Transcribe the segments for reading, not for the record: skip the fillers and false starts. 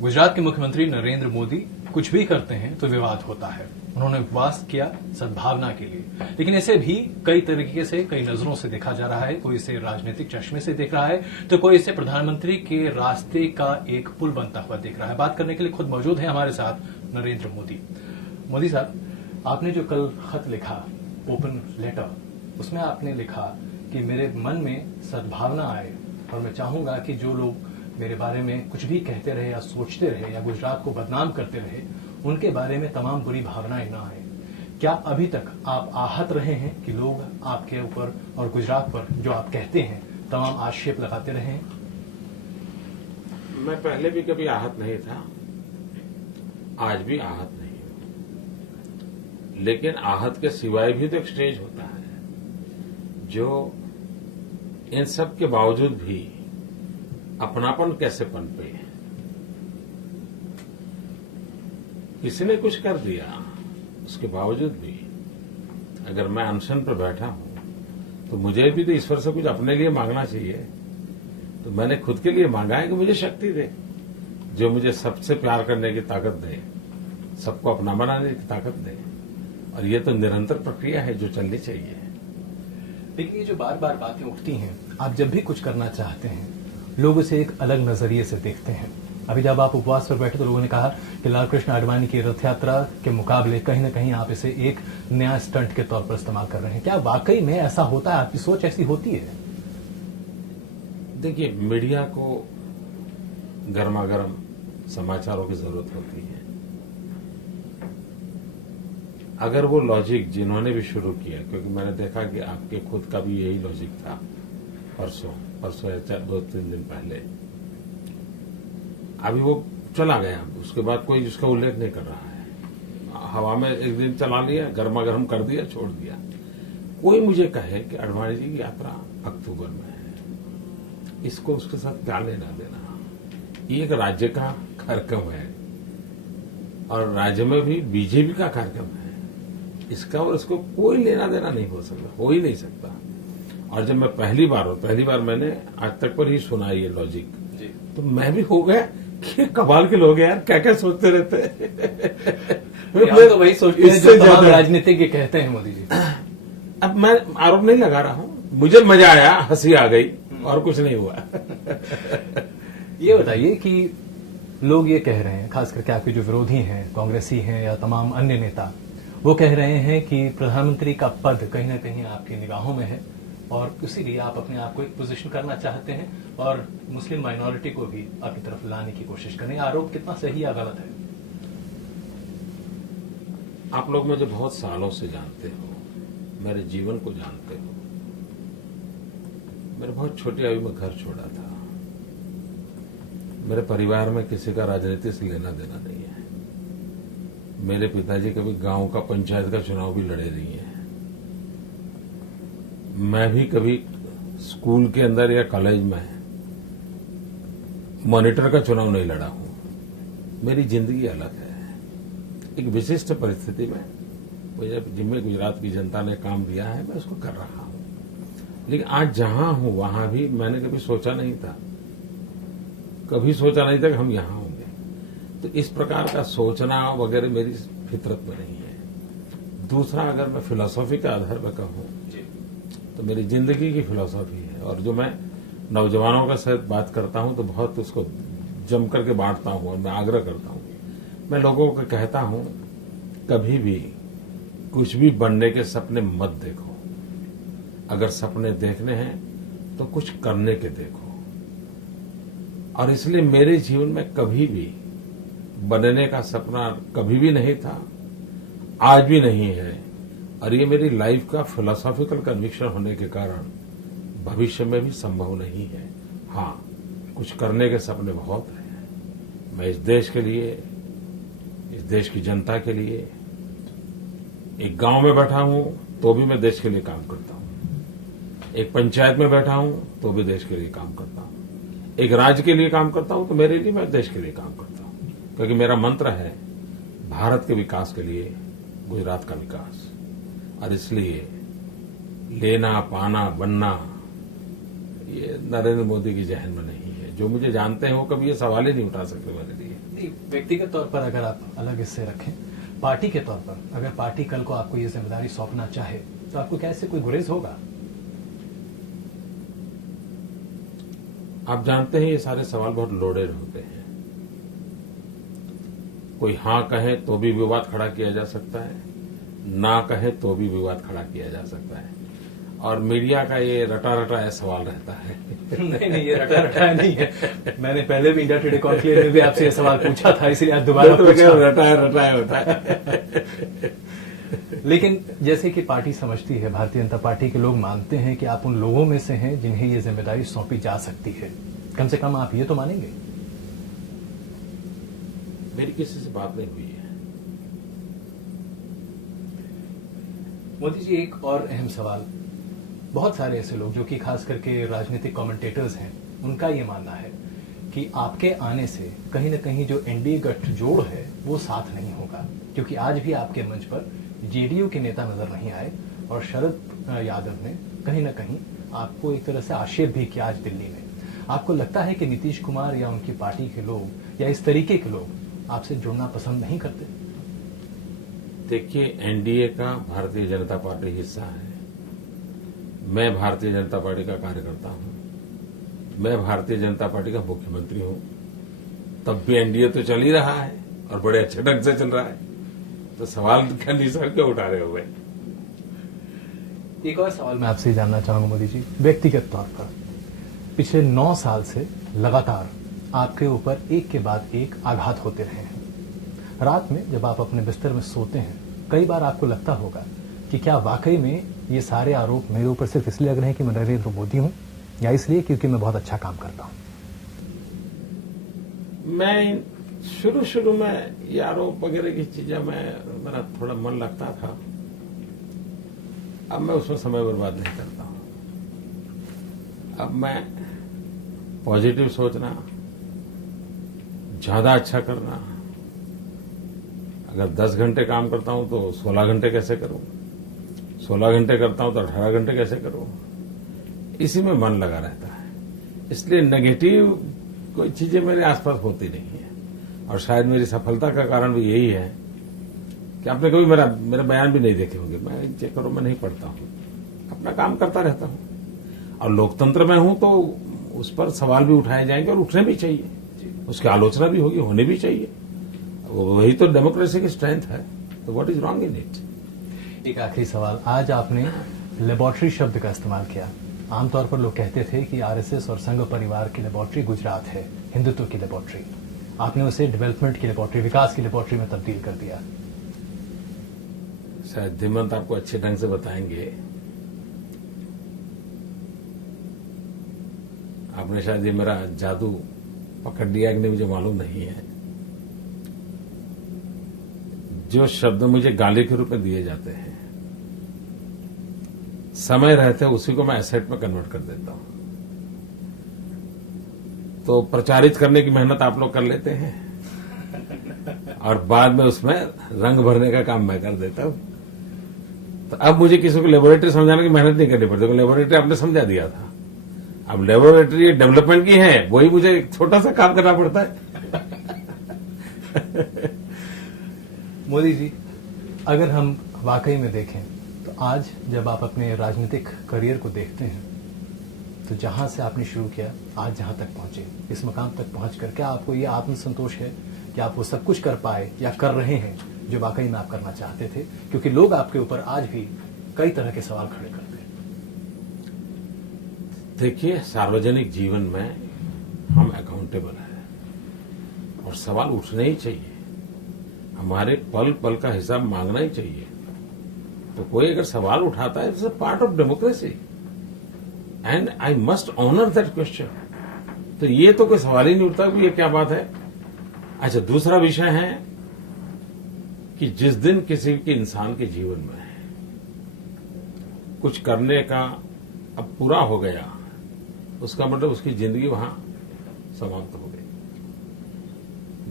गुजरात के मुख्यमंत्री नरेंद्र मोदी कुछ भी करते हैं तो विवाद होता है। उन्होंने उपवास किया सद्भावना के लिए, लेकिन इसे भी कई तरीके से, कई नजरों से देखा जा रहा है। कोई इसे राजनीतिक चश्मे से देख रहा है तो कोई इसे प्रधानमंत्री के रास्ते का एक पुल बनता हुआ देख रहा है। बात करने के लिए खुद मौजूद है हमारे साथ नरेंद्र मोदी। मोदी साहब, आपने जो कल खत लिखा, ओपन लेटर, उसमें आपने लिखा कि मेरे मन में सद्भावना आए और मैं चाहूंगा कि जो लोग मेरे बारे में कुछ भी कहते रहे या सोचते रहे या गुजरात को बदनाम करते रहे, उनके बारे में तमाम बुरी भावनाएं ना आए। क्या अभी तक आप आहत रहे हैं कि लोग आपके ऊपर और गुजरात पर जो आप कहते हैं तमाम आक्षेप लगाते रहे हैं? मैं पहले भी कभी आहत नहीं था, आज भी आहत नहीं हूं। लेकिन आहत के सिवाय भी तो एक स्टेज होता है जो इन सब के बावजूद भी अपनापन कैसे पनपे। किसी ने कुछ कर दिया, उसके बावजूद भी अगर मैं अनशन पर बैठा हूं तो मुझे भी तो ईश्वर से कुछ अपने लिए मांगना चाहिए। तो मैंने खुद के लिए मांगा है कि मुझे शक्ति दे, जो मुझे सबसे प्यार करने की ताकत दे, सबको अपना बनाने की ताकत दे। और ये तो निरंतर प्रक्रिया है जो चलनी चाहिए। लेकिन ये जो बार बार बातें उठती हैं, आप जब भी कुछ करना चाहते हैं लोग उसे एक अलग नजरिए से देखते हैं। अभी जब आप उपवास पर बैठे तो लोगों ने कहा कि लाल कृष्ण आडवाणी की रथ यात्रा के मुकाबले कहीं ना कहीं आप इसे एक नया स्टंट के तौर पर इस्तेमाल कर रहे हैं। क्या वाकई में ऐसा होता है? आपकी सोच ऐसी होती है? देखिए, मीडिया को गर्मागर्म समाचारों की जरूरत होती है। अगर वो लॉजिक जिन्होंने भी शुरू किया, क्योंकि मैंने देखा कि आपके खुद का भी यही लॉजिक था परसों या 2-3 दिन पहले, अभी वो चला गया, उसके बाद कोई उसका उल्लेख नहीं कर रहा है। हवा में एक दिन चला लिया, गर्मा गर्म कर दिया, छोड़ दिया। कोई मुझे कहे कि आडवाणी जी की यात्रा अक्टूबर में है, इसको उसके साथ क्या लेना देना? ये एक राज्य का कार्यक्रम है और राज्य में भी बीजेपी का कार्यक्रम है, इसका और इसको कोई लेना देना नहीं हो सकता, हो ही नहीं सकता। और जब मैं पहली बार मैंने आज तक पर ही सुना ये लॉजिक, तो मैं भी हो गया कि कमाल के लोग हैं यार, क्या क्या सोचते रहते हैं। हम तो वही सोचते हैं जो तमाम राजनीतिज्ञ कहते हैं। मोदी जी, अब मैं आरोप नहीं लगा रहा हूं, मुझे मजा आया, हंसी आ गई और कुछ नहीं हुआ। ये बताइए कि लोग ये कह रहे हैं, खास करके आपके जो विरोधी हैं, कांग्रेसी हैं या तमाम अन्य नेता, वो कह रहे हैं कि प्रधानमंत्री का पद कहीं ना कहीं आपकी निगाहों में है और इसीलिए आप अपने आप को एक पोजीशन करना चाहते हैं और मुस्लिम माइनॉरिटी को भी आपकी तरफ लाने की कोशिश करें। आरोप कितना सही या गलत है? आप लोग मुझे बहुत सालों से जानते हो, मेरे जीवन को जानते हो। मैंने बहुत छोटी आयु में घर छोड़ा था। मेरे परिवार में किसी का राजनीति से लेना देना नहीं है। मेरे पिताजी कभी गांव का पंचायत का चुनाव भी लड़े नहीं है। मैं भी कभी स्कूल के अंदर या कॉलेज में मॉनिटर का चुनाव नहीं लड़ा हूं। मेरी जिंदगी अलग है। एक विशिष्ट परिस्थिति में मुझे जिनमें गुजरात की जनता ने काम दिया है, मैं उसको कर रहा हूं। लेकिन आज जहां हूं वहां भी मैंने कभी सोचा नहीं था कि हम यहां होंगे। तो इस प्रकार का सोचना वगैरह मेरी फितरत में नहीं है। दूसरा, अगर मैं फिलॉसफी के आधार पर कहूं तो मेरी जिंदगी की फिलॉसफी है, और जो मैं नौजवानों के साथ बात करता हूं तो बहुत उसको जम करके बांटता हूं और मैं आग्रह करता हूं। मैं लोगों को कहता हूं, कभी भी कुछ भी बनने के सपने मत देखो। अगर सपने देखने हैं तो कुछ करने के देखो। और इसलिए मेरे जीवन में कभी भी बनने का सपना कभी भी नहीं था, आज भी नहीं है। और ये मेरी लाइफ का फिलोसॉफिकल कन्विक्शन होने के कारण भविष्य में भी संभव नहीं है। हाँ, कुछ करने के सपने बहुत हैं। मैं इस देश के लिए, इस देश की जनता के लिए, एक गांव में बैठा हूं तो भी मैं देश के लिए काम करता हूं। एक पंचायत में बैठा हूं तो भी देश के लिए काम करता हूं। एक राज्य के लिए काम करता हूं तो मेरे लिए मैं देश के लिए काम करता हूं। क्योंकि मेरा मंत्र है भारत के विकास के लिए गुजरात का विकास। और इसलिए लेना, पाना, बनना, ये नरेंद्र मोदी की जहन में नहीं है। जो मुझे जानते हैं वो कभी ये सवाल ही नहीं उठा सकते मेरे लिए। व्यक्तिगत तौर पर अगर आप अलग इससे रखें, पार्टी के तौर पर अगर पार्टी कल को आपको ये जिम्मेदारी सौंपना चाहे तो आपको कैसे कोई गुरेज होगा? आप जानते हैं ये सारे सवाल बहुत लोडेड होते हैं। कोई हाँ कहे तो भी विवाद खड़ा किया जा सकता है, ना कहे तो भी विवाद खड़ा किया जा सकता है, और मीडिया का ये रटा रटा सवाल रहता है। नहीं, ये रटा रटा नहीं है। मैंने पहले भी इंडिया टुडे कॉन्क्लेव में भी आपसे ये सवाल पूछा था, इसलिए आज दोबारा रटाया होता है। लेकिन जैसे कि पार्टी समझती है, भारतीय जनता पार्टी के लोग मानते हैं कि आप उन लोगों में से हैं जिन्हें ये जिम्मेदारी सौंपी जा सकती है। कम से कम आप ये तो मानेंगे? मेरी किसी से बात नहीं हुई है। मोदी जी, एक और अहम सवाल, बहुत सारे ऐसे लोग जो कि खास करके राजनीतिक कमेंटेटर्स हैं, उनका ये मानना है कि आपके आने से कहीं न कहीं जो एनडीए गठजोड़ है वो साथ नहीं होगा, क्योंकि आज भी आपके मंच पर जेडीयू के नेता नजर नहीं आए और शरद यादव ने कहीं न कहीं आपको एक तरह से आक्षेप भी किया आज दिल्ली में। आपको लगता है कि नीतीश कुमार या उनकी पार्टी के लोग या इस तरीके के लोग आपसे जुड़ना पसंद नहीं करते? देखिए, एनडीए का भारतीय जनता पार्टी हिस्सा है। मैं भारतीय जनता पार्टी का कार्यकर्ता हूं, मैं भारतीय जनता पार्टी का मुख्यमंत्री हूं, तब भी एनडीए तो चल ही रहा है और बड़े अच्छे ढंग से चल रहा है, तो सवाल का निशान क्यों उठा रहे हो भाई? एक और सवाल मैं आपसे जानना चाहूंगा मोदी जी, व्यक्तिगत तौर पर पिछले 9 साल से लगातार आपके ऊपर एक के बाद एक आघात होते रहे हैं। रात में जब आप अपने बिस्तर में सोते हैं, कई बार आपको लगता होगा कि क्या वाकई में ये सारे आरोप मेरे ऊपर सिर्फ इसलिए लग रहे हैं कि मैं नरेंद्र मोदी हूं, या इसलिए क्योंकि मैं बहुत अच्छा काम करता हूं? मैं शुरू में ये आरोप वगैरह की चीजें मेरा थोड़ा मन लगता था। अब मैं उसमें समय बर्बाद नहीं करता हूं। अब मैं पॉजिटिव सोचना, ज्यादा अच्छा करना, अगर 10 घंटे काम करता हूं तो 16 घंटे कैसे करूं, 16 घंटे करता हूं तो 18 घंटे कैसे करूं, इसी में मन लगा रहता है। इसलिए नेगेटिव कोई चीजें मेरे आसपास होती नहीं है, और शायद मेरी सफलता का कारण भी यही है कि आपने कभी मेरा बयान भी नहीं देखे होंगे। मैं चेक करो, मैं नहीं पढ़ता हूं, अपना काम करता रहता हूं। और लोकतंत्र में हूं तो उस पर सवाल भी उठाए जाएंगे और उठने भी चाहिए, उसकी आलोचना भी होगी, होनी भी चाहिए। वही तो डेमोक्रेसी की स्ट्रेंथ है। तो what is wrong in it? एक आखिरी सवाल, आज आपने लेबोरेटरी शब्द का इस्तेमाल किया। आमतौर पर लोग कहते थे कि आरएसएस और संघ परिवार की लेबोरेटरी गुजरात है, हिंदुत्व की लेबोरेटरी। आपने उसे डेवलपमेंट की लेबोरेटरी, विकास की लेबोरेटरी में तब्दील कर दिया। शायद धीमंत आपको अच्छे ढंग से बताएंगे। आपने शायद ये मेरा जादू पकड़ लिया कि नहीं, मुझे मालूम नहीं है। जो शब्द मुझे गाली के रूप में दिए जाते हैं, समय रहते उसी को मैं एसेट में कन्वर्ट कर देता हूं। तो प्रचारित करने की मेहनत आप लोग कर लेते हैं और बाद में उसमें रंग भरने का काम मैं कर देता हूं। तो अब मुझे किसी को लेबोरेटरी समझाने की मेहनत नहीं करनी पड़ती। लेबोरेटरी आपने समझा दिया था, अब लेबोरेटरी डेवलपमेंट की है, वही मुझे एक छोटा सा काम करना पड़ता है। मोदी जी, अगर हम वाकई में देखें तो आज जब आप अपने राजनीतिक करियर को देखते हैं तो जहां से आपने शुरू किया, आज जहां तक पहुंचे, इस मकाम तक पहुंच कर क्या आपको ये आत्मसंतोष है कि आप वो सब कुछ कर पाए या कर रहे हैं जो वाकई में आप करना चाहते थे? क्योंकि लोग आपके ऊपर आज भी कई तरह के सवाल खड़े करते हैं। देखिए, सार्वजनिक जीवन में हम अकाउंटेबल हैं और सवाल उठने ही चाहिए। हमारे पल पल का हिसाब मांगना ही चाहिए। तो कोई अगर सवाल उठाता है, it's a part of democracy and I must honour that question. तो ये तो कोई सवाल ही नहीं उठता कि ये क्या बात है। अच्छा, दूसरा विषय है कि जिस दिन किसी के इंसान के जीवन में कुछ करने का अब पूरा हो गया, उसका मतलब उसकी जिंदगी वहां समाप्त हो गई।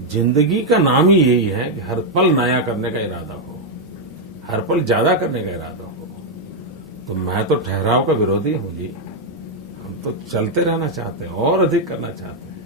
जिंदगी का नाम ही यही है कि हर पल नया करने का इरादा हो, हर पल ज्यादा करने का इरादा हो। तो मैं तो ठहराव का विरोधी हूं जी। हम तो चलते रहना चाहते हैं और अधिक करना चाहते हैं।